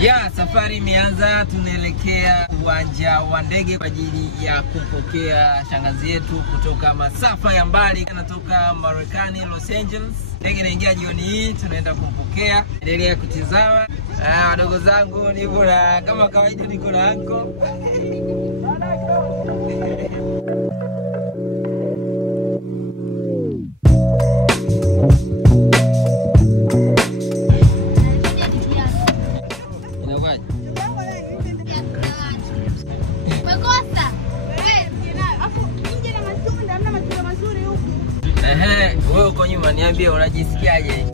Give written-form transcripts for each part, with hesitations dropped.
Ya, safari imeanza, tunaelekea uwanja wa ndege kwa ajili ya kupokea shangazi yetu kutoka masafa ya mbali. Anatoka Marekani, Los Angeles. Ndege inaingia jioni hii, tunaenda kumpokea. Endelea kutizama. Wadogo zangu nipo na kama kawaida niko na anko. Wewe uko nyuma, niambie unajisikiaje?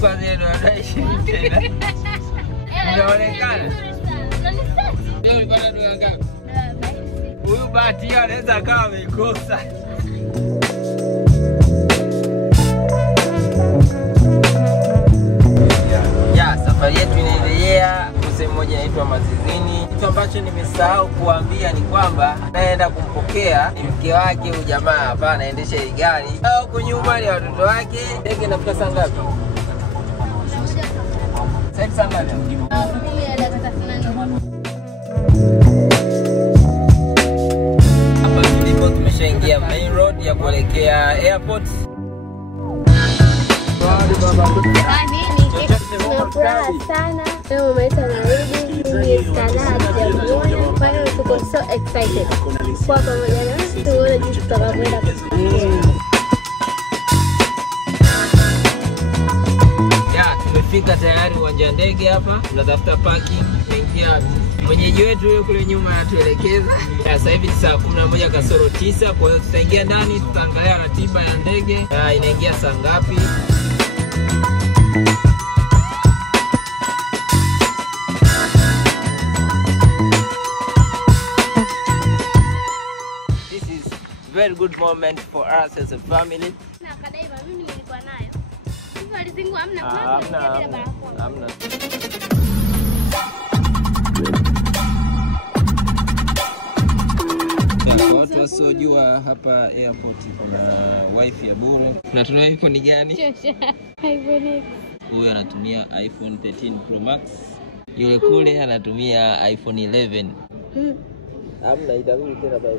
Kwanza ndio unaishi tena. Unaonekana? Leo ulipata dola ngapi? Huyu bahati anaweza kama amekosa. Ya, safari yetu inaendelea. Sehemu moja inaitwa Mazizini. Kitu ambacho nimesahau kuambia ni kwamba naenda kumpokea ni mke wake huyu jamaa hapa anaendesha hii gari. Huko nyuma ni watoto wake. Ndege inafika saa ngapi? Sasa saa ngapi? Hapa tulipo tumeshaingia main road ya kuelekea airport. Tunafuraha sana. Leo umeita narudi. Mimi sana hatujamuona. Kwa hiyo tuko so excited. Kwa pamoja nasi tuone jinsi tutakavyoenda kusikia. Ya, tumefika tayari uwanja ndege hapa. Tunatafuta parking. Tunaingia. Mwenyeji wetu huyo kule nyuma anatuelekeza. Sasa hivi ni saa 11:09. Kwa hiyo tutaingia ndani, tutaangalia ratiba ya ndege. Inaingia saa ngapi? Very good moment for us as a family. Na kadaiva mimi nilikuwa nayo. Hivyo alizingua hamna kuna bila barakoa. Hamna. Kwa watu wasiojua hapa airport kuna wifi ya bure. Na tuna iPhone ni gani? iPhone X. Huyu anatumia iPhone 13 Pro Max. Yule kule anatumia iPhone 11. Hamna itarudi tena bye.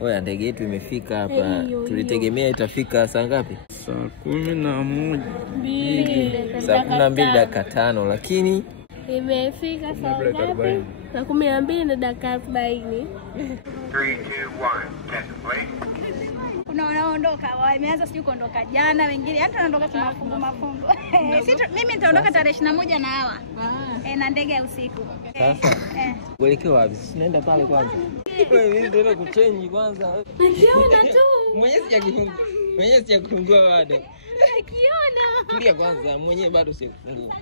Oya, ndege yetu imefika hapa. Tulitegemea itafika saa ngapi? Saa 11. Saa 12:05 lakini imefika saa ngapi? Saa 12:40. 3, 2, 1, test play. Unaondoka, wameanza sio kuondoka jana, wengine hata wanaondoka mafungo. Mimi nitaondoka tarehe 21 na hawa. Na ndege ya usiku. Sasa kuelekea wapi? Tunaenda pale kwanza. Wewe ndio kuchange kwanza. Nakiona tu. Mwenyewe sijakufungua bado. Nakiona. Tulia kwanza, mwenyewe bado sijakufungua.